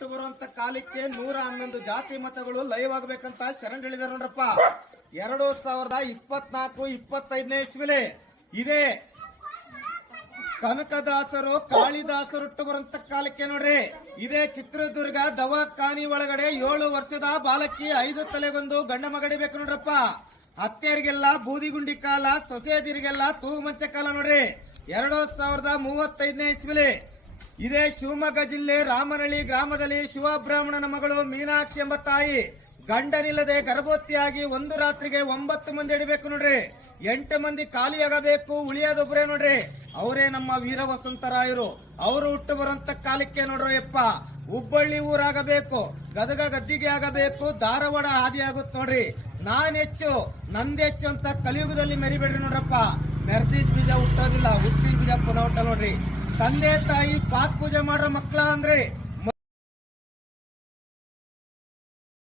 ಹುಟ್ಟು ಬರುವಂತ ಕಾಲಕ್ಕೆ 111 ಜಾತಿ ಮತಗಳು ಲೈವ್ ಆಗ್ಬೇಕಂತ ಶರಣ್ ಹೇಳಿದಾರೆ ನೋಡ್ರಪ್ಪ. 2024-25ನೇ ಇಸ್ವಿಲಿ ಇದೇ ಕನಕದಾಸರು ಕಾಳಿದಾಸರು ಹುಟ್ಟು ಬರುವಂತ ಕಾಲಕ್ಕೆ ನೋಡ್ರಿ, ಇದೇ ಚಿತ್ರದುರ್ಗ ದವಾಖಾನಿ ಒಳಗಡೆ 7 ವರ್ಷದ ಬಾಲಕಿ 5 ತಲೆಗೊಂದು ಗಂಡ ಮಗಡಿಬೇಕು ನೋಡ್ರಪ್ಪ. ಅತ್ತೆಯರಿಗೆಲ್ಲ ಬೂದಿಗುಂಡಿ ಕಾಲ, ಸೊಸೆಯದಿರಿಗೆಲ್ಲ ತೂಗು ಮಂಚ ಕಾಲ ನೋಡ್ರಿ. 2035ನೇ ಇಸ್ವಿಲಿ ಇದೇ ಶಿವಮೊಗ್ಗ ಜಿಲ್ಲೆ ರಾಮನಹಳ್ಳಿ ಗ್ರಾಮದಲ್ಲಿ ಶಿವಬ್ರಾಹ್ಮಣನ ಮಗಳು ಮೀನಾಕ್ಷಿ ಎಂಬ ತಾಯಿ ಗಂಡನಿಲ್ಲದೆ ಗರ್ಭವತಿಯಾಗಿ ಒಂದು ರಾತ್ರಿಗೆ 9 ಮಂದಿ ಹಿಡಿಬೇಕು ನೋಡ್ರಿ. 8 ಮಂದಿ ಖಾಲಿಯಾಗಬೇಕು, ಉಳಿಯೋದೊಬ್ಬರೇ ನೋಡ್ರಿ. ಅವರೇ ನಮ್ಮ ವೀರ ವಸಂತರಾಯರು. ಅವರು ಹುಟ್ಟು ಬರುವಂತ ಕಾಲಕ್ಕೆ ನೋಡ್ರಿ ಯಪ್ಪ, ಹುಬ್ಬಳ್ಳಿ ಊರಾಗಬೇಕು, ಗದಗ ಗದ್ದಿಗೆ ಆಗಬೇಕು, ಧಾರವಾಡ ಹಾದಿ ಆಗುತ್ತೆ ನೋಡ್ರಿ. ನಾನೆಚ್ಚು ನಂದೆಚ್ಚು ಅಂತ ಕಲಿಯುಗದಲ್ಲಿ ಮೆರಿಬೇಡ್ರಿ ನೋಡ್ರಪ್ಪ. ಮೆರ್ದಿದ್ ಬೀಜ ಹುಟ್ಟೋದಿಲ್ಲ, ಹುಟ್ಟಿದ ಬೀಜ ಪುನಃ ಹುಟ್ಟ ನೋಡ್ರಿ. ತಂದೆ ತಾಯಿ ಪಾಕ್ ಪೂಜೆ ಮಾಡೋ ಮಕ್ಕಳ ಅಂದ್ರೆ